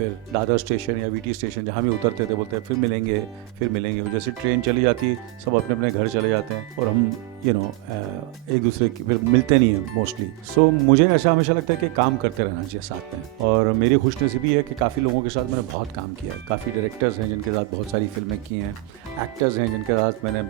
फिर दादर स्टेशन या VT station जहाँ भी उतरते थे बोलते हैं फिर मिलेंगे फिर मिलेंगे। जैसे ट्रेन चली जाती सब अपने अपने घर चले जाते हैं और हम एक दूसरे की फिर मिलते नहीं हैं मोस्टली। सो मुझे ऐसा हमेशा लगता है कि काम करते रहना चाहिए साथ में। और मेरी खुशनसीबी है कि काफ़ी लोगों के साथ मैंने बहुत काम किया है। काफ़ी डायरेक्टर्स हैं जिनके साथ बहुत सारी फिल्में की हैं, एक्टर्स हैं जिनके साथ मैंने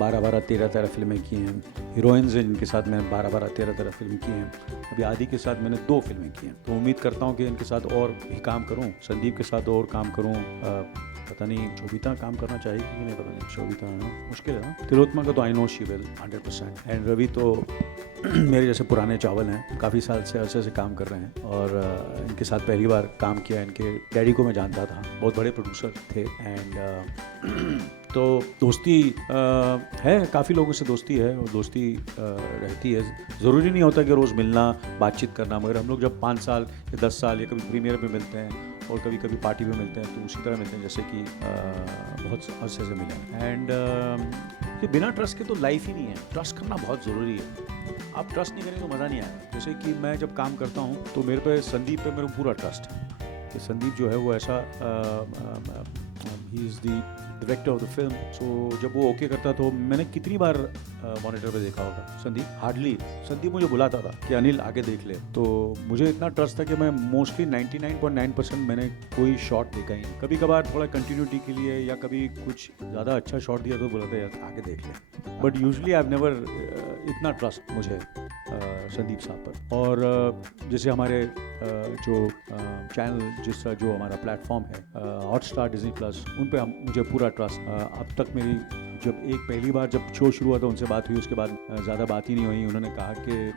12-12, 13-13 फिल्में की हैं, हीरोइंस हैं जिनके साथ मैंने 12-12, 13-13 फिल्म की हैं। अभी आदि के साथ मैंने 2 फिल्में की हैं। तो उम्मीद करता हूँ कि इनके साथ और भी काम करूँ, संदीप के साथ और काम करूँ। पता नहीं शोभिता काम करना चाहेगी कि नहीं, पता नहीं। शोभिता है ना, मुश्किल है ना। तिलोत्तमा का तो I know she will 100%। And Ravi तो मेरे जैसे पुराने चावल हैं, काफ़ी साल से अरसे से काम कर रहे हैं। और इनके साथ पहली बार काम किया। इनके डैडी को मैं जानता था, बहुत बड़े प्रोड्यूसर थे। एंड तो दोस्ती है, काफ़ी लोगों से दोस्ती है और दोस्ती रहती है। ज़रूरी नहीं होता कि रोज़ मिलना बातचीत करना, मगर हम लोग जब 5 साल या 10 साल या कभी प्रीमियर पे मिलते हैं और कभी कभी पार्टी में मिलते हैं तो उसी तरह मिलते हैं जैसे कि बहुत अरसे से मिले। एंड ये बिना ट्रस्ट के तो लाइफ ही नहीं है। ट्रस्ट करना बहुत ज़रूरी है। आप ट्रस्ट नहीं करेंगे तो मज़ा नहीं आएगा। जैसे कि मैं जब काम करता हूँ तो मेरे पे संदीप पे मेरे को पूरा ट्रस्ट है कि संदीप जो है वो ऐसा ही is the director of the film. So जब वो ओके करता तो मैंने कितनी बार मॉनिटर पे देखा होगा संदीप, हार्डली संदीप मुझे बुलाता था कि अनिल आगे देख ले। तो मुझे इतना ट्रस्ट था कि मैं मोस्टली 99.9% मैंने कोई शॉट देखा ही नहीं। कभी कभार थोड़ा कंटिन्यूटी के लिए या कभी कुछ ज़्यादा अच्छा शॉट दिया तो बोला था यार आगे देख ले। But usually I have never इतना ट्रस्ट मुझे संदीप साहब पर। और जैसे हमारे जो चैनल जो हमारा प्लेटफॉर्म है हॉटस्टार, डिज्नी प्लस, उन पे मुझे पूरा ट्रस्ट। अब तक मेरी जब पहली बार जब शो शुरू हुआ था उनसे बात हुई, उसके बाद ज़्यादा बात ही नहीं हुई। उन्होंने कहा कि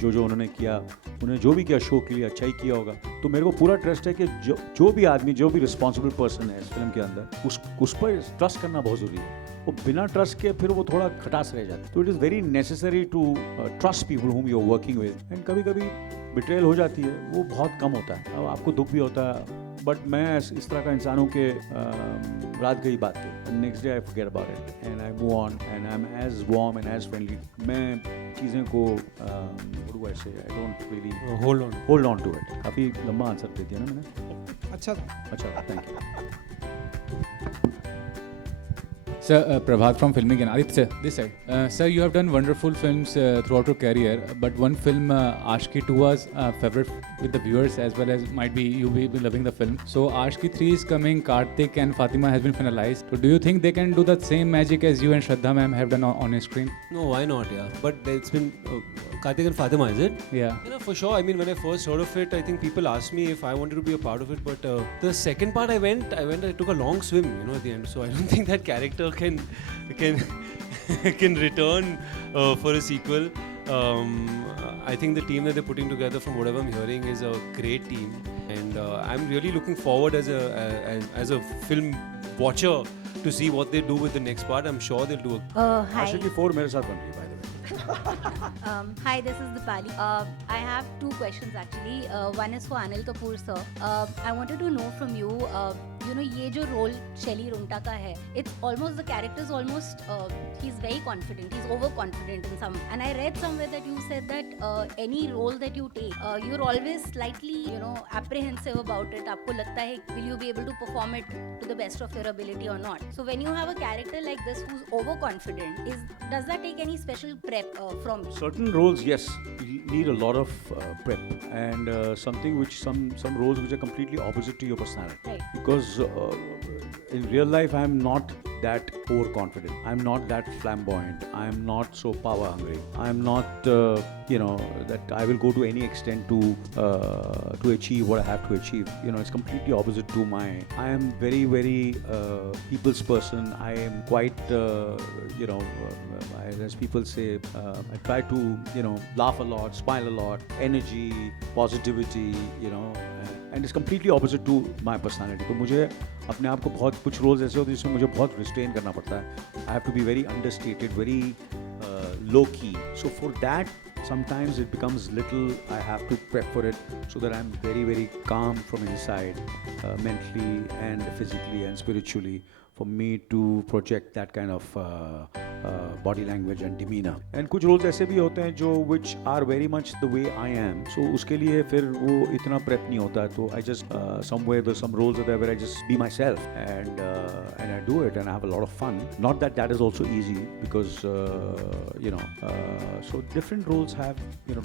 जो उन्होंने किया, उन्होंने जो भी किया शो के लिए अच्छा ही किया होगा। तो मेरे को पूरा ट्रस्ट है कि जो भी आदमी, जो भी रिस्पॉन्सिबल पर्सन है इस फिल्म के अंदर, उस पर ट्रस्ट करना बहुत ज़रूरी है। वो बिना ट्रस्ट के फिर वो थोड़ा खटास रह जाता है। तो it is very necessary to trust people whom you are working with. And कभी कभी बिट्रेयल हो जाती है, वो बहुत कम होता है। अब आपको दुख भी होता है, बट मैं इस तरह का इंसान हूँ कि रात गई बात की, next day I forget about it and I move on and I am as warm and as friendly. मैं चीज़ें को ऐसे I don't really hold on to it. काफ़ी लंबा आंसर दे दिया ना मैंने। अच्छा thank you Sir, Prabhat from Filming and Aditya, this side. Sir, you have done wonderful films throughout your career, but one film, Aashki 2, was favorite with the viewers as well as might be you will be loving the film. So Aashki 3 is coming, Karthik and Fatima has been finalized. So do you think they can do the same magic as you and Shraddha ma'am have done on your screen? No, why not? Yeah, but it's been Karthik and Fatima, is it? Yeah. You know, for sure. I mean, when I first heard of it, I think people asked me if I wanted to be a part of it. But the second part, I took a long swim, at the end. So I don't think that character can return for a sequel. I think the team that they're putting together, from whatever I'm hearing, is a great team, and I'm really looking forward as a film watcher to see what they do with the next part. I'm sure they'll do a. Hi. Aashki 4 मेरे साथ बन रही है by the way. Hi, this is Dhulipala. I have 2 questions actually. One is for Anil Kapur sir. I wanted to know from you, ये जो role शैली रुंगटा का है, it's almost the character is almost he's very confident, he's overconfident in some. And I read somewhere that you said that any role that you take, you're always slightly apprehensive about it. आपको लगता है will you be able to perform it to the best of your ability or not? So when you have a character like this who's overconfident, does that take any special prep from you? Certain roles, yes, need a lot of prep, and something which some roles which are completely opposite to your personality. Right. Because in real life I am not that overconfident, I'm not that flamboyant, I am not so power hungry, I am not that I will go to any extent to achieve what I have to achieve. It's completely opposite to I am very very people's person. I am quite as people say, I try to laugh a lot, smile a lot, energy, positivity, and it's completely opposite to my personality. तो मुझे अपने आप को बहुत कुछ roles ऐसे होते हैं जिसमें मुझे बहुत रिस्ट्रेन करना पड़ता है. I have to be very understated, very low key. So for that, sometimes it becomes little, I have to prep for it so that I'm very very calm from inside, mentally and physically and spiritually, for me to project that kind of body language and demeanor. And कुछ roles ऐसे भी होते हैं जो which are very much the way I am. So उसके लिए फिर वो इतना prep नहीं होता है. तो I just somewhere there's some roles are there where I just be myself and I do it and I have a lot of fun. Not that that is also easy because so different roles have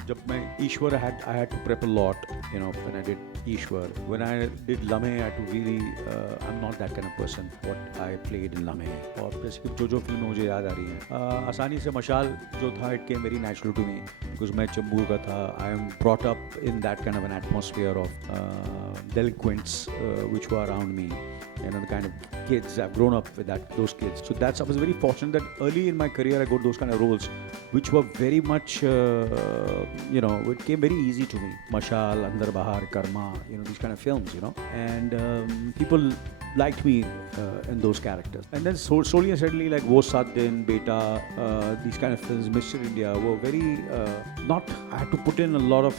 जब मैं ईश्वर I had to prep a lot when I did Ishwar. When I did Lame I had to really I'm not that kind of person what I played in Lame. और जैसे कि जो फिल्में मुझे याद आ रही हैं आसानी से मशाल जो था it came very natural to me because मैं चंबूर का था. I am brought up in that kind of an atmosphere of delinquents which were around me. The kind of kids I've grown up with those kids. So I was very fortunate that early in my career I got those kind of roles, which were very much it came very easy to me. Mashal, Andar Bahar, Karma, these kind of films, and people liked me in those characters. And then slowly and steadily, like Wo Saat Din, Beta, these kind of films, Mr. India, were very I had to put in a lot of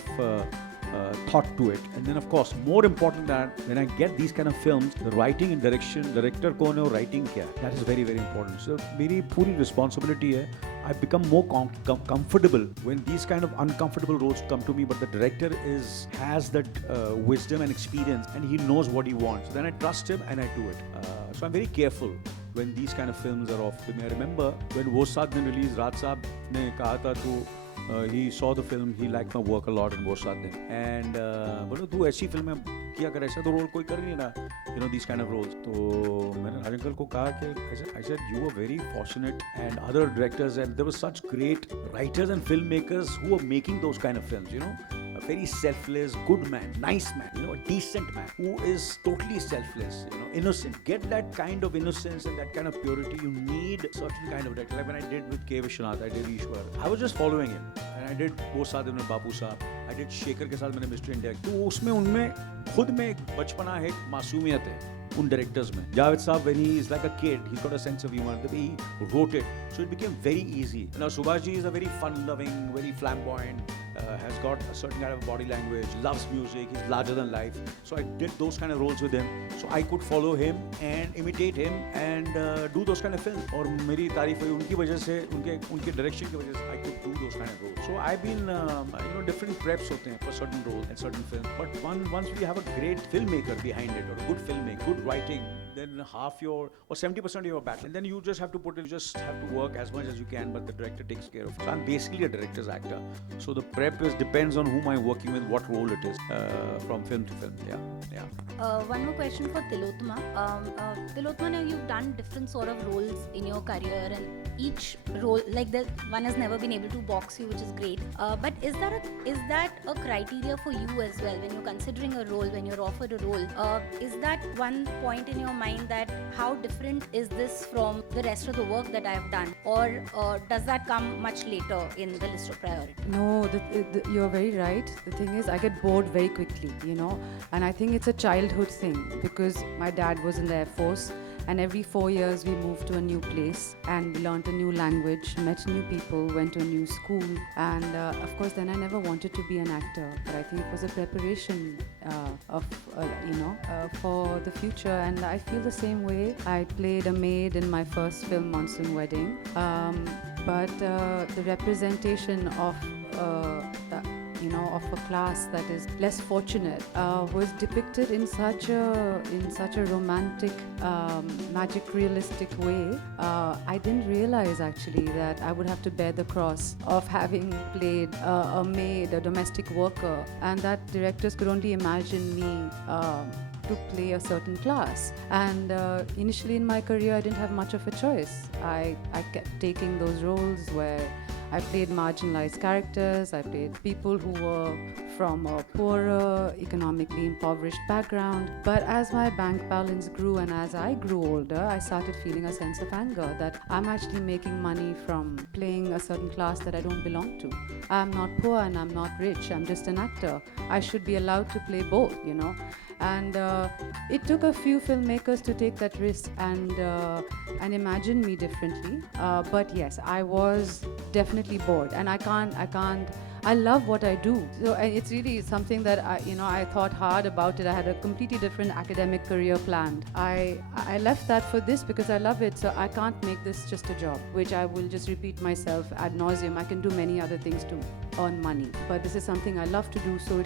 thought to it. And then of course more important than when I get these kind of films, the writing and direction, director कौन है और writing क्या है, that is very very important. So मेरी पूरी responsibility है. I become more comfortable when these kind of uncomfortable roles come to me, but the director has that wisdom and experience and he knows what he wants. So then I trust him and I do it. So I'm very careful when these kind of films are off. I remember when Wo Saat Din released, Raj Saab ने कहा था तो he saw the film, he liked my work a lot in Wo Saat Din. And बोलो तू ऐसी फिल्में किया कर, ऐसा तो रोल कोई कर नहीं रहा, these kind of roles. तो मैंने राज अंकल को कहा कि I said you were very fortunate and other directors and there were such great writers and filmmakers who were making those kind of films, a very selfless, good man, nice man, a decent man who is totally selfless, innocent. Get that kind of innocence and that kind of purity, you need certain kind of director. Like when I did with K. Vishwanath, I did Ishwar. I was just following him. And I did Wo Saat Din with Bapu Saab. I did Shekhar के साथ मैंने Mr. India. तो उसमें उनमें खुद में एक बचपना है, एक मासूमियत है उन directors में. Javed Saab, when he is like a kid, he's got a sense of humor. The way he wrote it, so it became very easy. Now Subhash ji is a very fun-loving, very flamboyant, has got a certain kind of body language, loves music, he's larger than life. So I did those kind of roles with him. So I could follow him and imitate him and do those kind of films. और मेरी तारीफ हुई उनकी वजह से, उनके direction की वजह से I could do those kind of roles. So I've been, different preps होते हैं for certain roles and certain films. But once we have a great filmmaker behind it or a good filmmaker, good writing, then half your or 70% of your battle, and then you just have to put it. You just have to work as much as you can, but the director takes care of it. So I'm basically a director's actor. So the prep depends on whom I'm working with, what role it is, from film to film. Yeah. One more question for Tilotma. Tilotma, now you've done different sort of roles in your career, and each role, like the one has never been able to box you, which is great. But is that a criteria for you as well when you're considering a role, when you're offered a role? Is that one point in your mind that how different is this from the rest of the work that I've done, or does that come much later in the list of priority? No, you're very right. The thing is, I get bored very quickly, and I think it's a childhood thing because my dad was in the Air Force. And every 4 years we moved to a new place and we learnt a new language, met new people, went to a new school. And of course then I never wanted to be an actor, but I think it was a preparation for the future. And I feel the same way. I played a maid in my first film, Monsoon Wedding. But the representation of of a class that is less fortunate was depicted in such a romantic, magic realistic way. I didn't realize actually that I would have to bear the cross of having played a maid, a domestic worker, and that directors could only imagine me to play a certain class. And initially in my career I didn't have much of a choice. I kept taking those roles where I played marginalized characters, I played people who were from a poorer, economically impoverished background. But as my bank balance grew and as I grew older, I started feeling a sense of anger that I'm actually making money from playing a certain class that I don't belong to. I'm not poor and I'm not rich, I'm just an actor. I should be allowed to play both, And it took a few filmmakers to take that risk and imagine me differently. But yes, I was definitely bored, and I can't. I love what I do. So it's really something that I thought hard about it. I had a completely different academic career planned. I left that for this because I love it. So I can't make this just a job, which I will just repeat myself ad nauseum. I can do many other things to earn money, but this is something I love to do. So